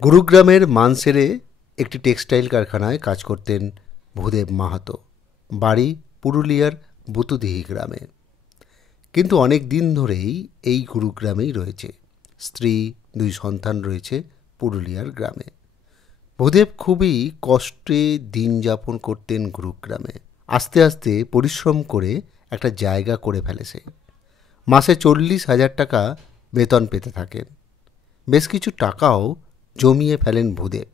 গুরুগ্রামের মানসেরে একটি টেক্সটাইল কারখানায় কাজ করতেন ভূদেব মাহাতো। বাড়ি পুরুলিয়ার বুতুদিহি গ্রামে, কিন্তু অনেক দিন ধরেই এই গুরুগ্রামেই রয়েছে। স্ত্রী, 2 সন্তান রয়েছে পুরুলিয়ার গ্রামে। ভূদেব খুবই কষ্টে দিন যাপন করতেন গুরুগ্রামে। আস্তে আস্তে পরিশ্রম করে একটা জায়গা করে ফেলেছে। মাসে 40,000 টাকা বেতন পেতে থাকেন। বেশ কিছু টাকাও জমিয়ে ফেলেন ভূদেব।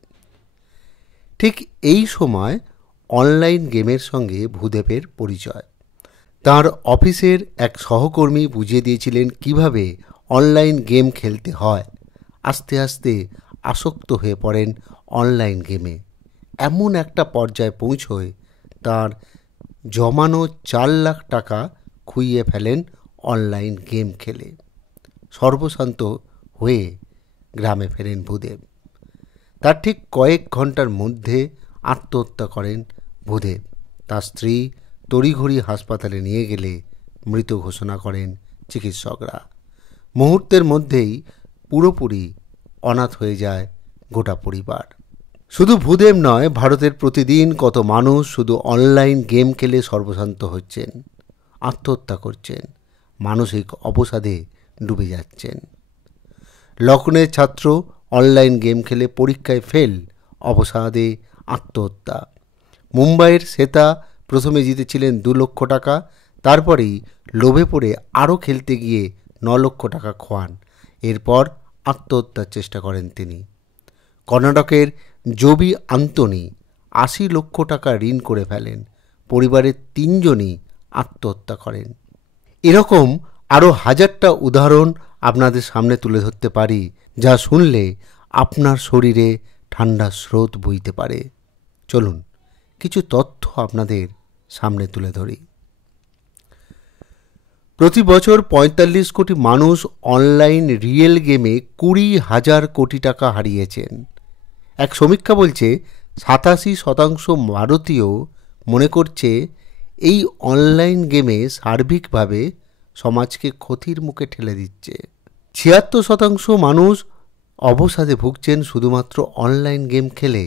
ঠিক এই সময় অনলাইন গেমের সঙ্গে ভূদেবের পরিচয়। তার অফিসের এক সহকর্মী বুঝিয়ে দিয়েছিলেন কিভাবে অনলাইন গেম খেলতে হয়। আস্তে আস্তে আসক্ত হয়ে পড়েন অনলাইন গেমে। এমন একটা পর্যায়ে পৌঁছয় তার জমানো 4 লাখ টাকা খুইয়ে ফেলেন অনলাইন গেম খেলে। সর্বশান্ত হয়ে গ্রামে ফেরেন ভূদেব। তার ঠিক কয়েক ঘন্টার মধ্যে আত্মহত্যা করেন ভূদেব। তার স্ত্রী তড়িঘড়ি হাসপাতালে নিয়ে গেলে মৃত ঘোষণা করেন চিকিৎসকরা। মুহূর্তের মধ্যেই পুরোপুরি অনাথ হয়ে যায় গোটা পরিবার। শুধু ভূদেব নয়, ভারতের প্রতিদিন কত মানুষ শুধু অনলাইন গেম খেলে সর্বশান্ত হচ্ছেন, আত্মহত্যা করছেন, মানসিক অবসাদে ডুবে যাচ্ছেন। লখনৌয়ের ছাত্র অনলাইন গেম খেলে পরীক্ষায় ফেল, অবসাদে আত্মহত্যা। মুম্বাইয়ের শ্বেতা প্রথমে জিতেছিলেন 2 লক্ষ টাকা, তারপরেই লোভে পড়ে আরও খেলতে গিয়ে 9 লক্ষ টাকা খোয়ান। এরপর আত্মহত্যার চেষ্টা করেন তিনি। কর্ণাটকের জবি আন্তনি 80 লক্ষ টাকা ঋণ করে ফেলেন। পরিবারের 3 জনই আত্মহত্যা করেন। এরকম আরও হাজারটা উদাহরণ আপনাদের সামনে তুলে ধরতে পারি, যা শুনলে আপনার শরীরে ঠান্ডা স্রোত বইতে পারে। চলুন কিছু তথ্য আপনাদের সামনে তুলে ধরি। প্রতি বছর 45 কোটি মানুষ অনলাইন রিয়েল গেমে 20,000 কোটি টাকা হারিয়েছেন। এক সমীক্ষা বলছে 87% ভারতীয় মনে করছে এই অনলাইন গেমে সার্বিকভাবে সমাজকে ক্ষতির মুখে ঠেলে দিচ্ছে। 76% মানুষ অবসাদে ভুগছেন শুধুমাত্র অনলাইন গেম খেলে।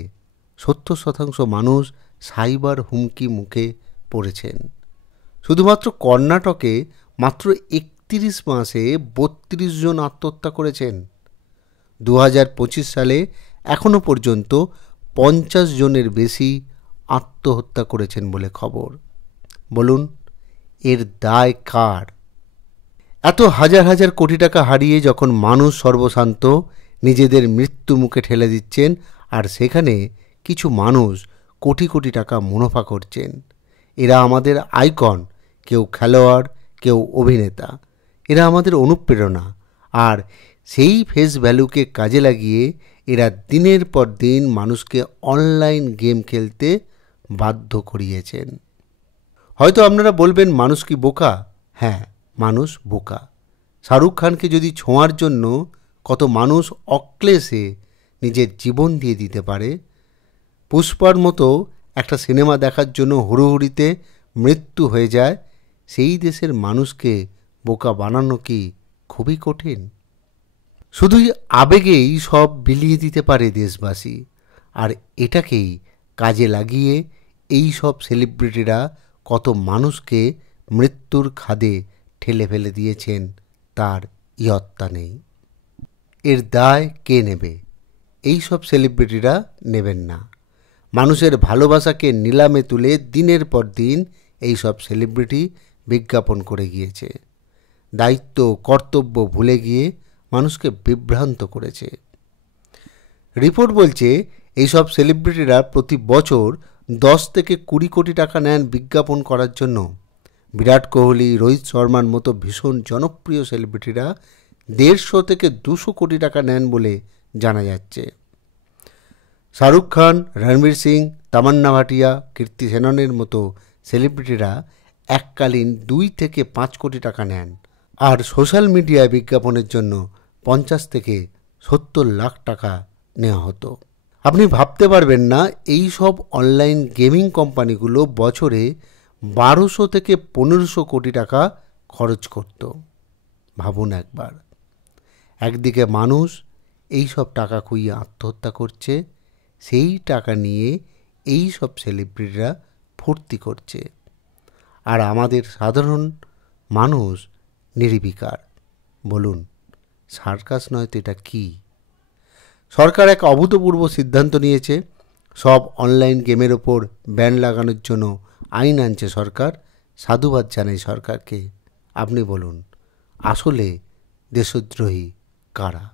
70% মানুষ সাইবার হুমকি মুখে পড়েছেন। শুধুমাত্র কর্ণাটকে মাত্র 31 মাসে 32 জন আত্মহত্যা করেছেন। 2025 সালে এখনও পর্যন্ত 50 জনের বেশি আত্মহত্যা করেছেন বলে খবর। বলুন, এর দায় কার? এত হাজার হাজার কোটি টাকা হারিয়ে যখন মানুষ সর্বশান্ত, নিজেদের মৃত্যু মুখে ঠেলে দিচ্ছেন, আর সেখানে কিছু মানুষ কোটি কোটি টাকা মুনাফা করছেন। এরা আমাদের আইকন, কেউ খেলোয়াড়, কেউ অভিনেতা। এরা আমাদের অনুপ্রেরণা, আর সেই ফেস ভ্যালুকে কাজে লাগিয়ে এরা দিনের পর দিন মানুষকে অনলাইন গেম খেলতে বাধ্য করিয়েছেন। হয়তো আপনারা বলবেন, মানুষ কি বোকা? হ্যাঁ, মানুষ বোকা। শাহরুখ খানকে যদি ছোঁয়ার জন্য কত মানুষ অক্লেশে নিজের জীবন দিয়ে দিতে পারে, পুষ্পার মতো একটা সিনেমা দেখার জন্য হুড়োহুড়িতে মৃত্যু হয়ে যায়, সেই দেশের মানুষকে বোকা বানানো কি খুবই কঠিন? শুধুই আবেগেই সব বিলিয়ে দিতে পারে দেশবাসী, আর এটাকেই কাজে লাগিয়ে এই সব সেলিব্রিটিরা কত মানুষকে মৃত্যুর খাদে ঠেলে ফেলে দিয়েছেন, তার ইয়ত্তা নেই। এর দায় কে নেবে? এই সব সেলিব্রিটিরা নেবেন না। মানুষের ভালোবাসাকে নিলামে তুলে দিনের পর দিন এই সব সেলিব্রিটি বিজ্ঞাপন করে গিয়েছে। দায়িত্ব কর্তব্য ভুলে গিয়ে মানুষকে বিভ্রান্ত করেছে। রিপোর্ট বলছে এইসব সেলিব্রিটিরা প্রতি বছর 10 থেকে 20 কোটি টাকা নেন বিজ্ঞাপন করার জন্য। বিরাট কোহলি, রোহিত শর্মার মতো ভীষণ জনপ্রিয় সেলিব্রিটিরা 150 থেকে 200 কোটি টাকা নেন বলে জানা যাচ্ছে। শাহরুখ খান, রণবীর সিং, তামান্না ভাটিয়া, কীর্তি সেননের মতো সেলিব্রিটিরা এককালীন 2 থেকে 5 কোটি টাকা নেন। আর সোশ্যাল মিডিয়ায় বিজ্ঞাপনের জন্য 50 থেকে 70 লাখ টাকা নেওয়া হতো। আপনি ভাবতে পারবেন না, এই সব অনলাইন গেমিং কোম্পানিগুলো বছরে 1200 থেকে 1500 কোটি টাকা খরচ করত। ভাবুন একবার। একদিকে মানুষ, এই সব টাকা খুইয়ে আত্মহত্যা করছে, সেই টাকা নিয়ে এই সব সেলিব্রিটিরা ফুর্তি করছে, আর আমাদের সাধারণ মানুষ নির্বিকার। বলুন, সার্কাস নয় তো এটা কী? সরকার এক অভূতপূর্ব সিদ্ধান্ত নিয়েছে। সব অনলাইন গেমের ওপর ব্যান লাগানোর জন্য আইন আনছে সরকার। সাধুবাদ জানাই সরকারকে। আপনি বলুন, আসলে দেশদ্রোহী কারা?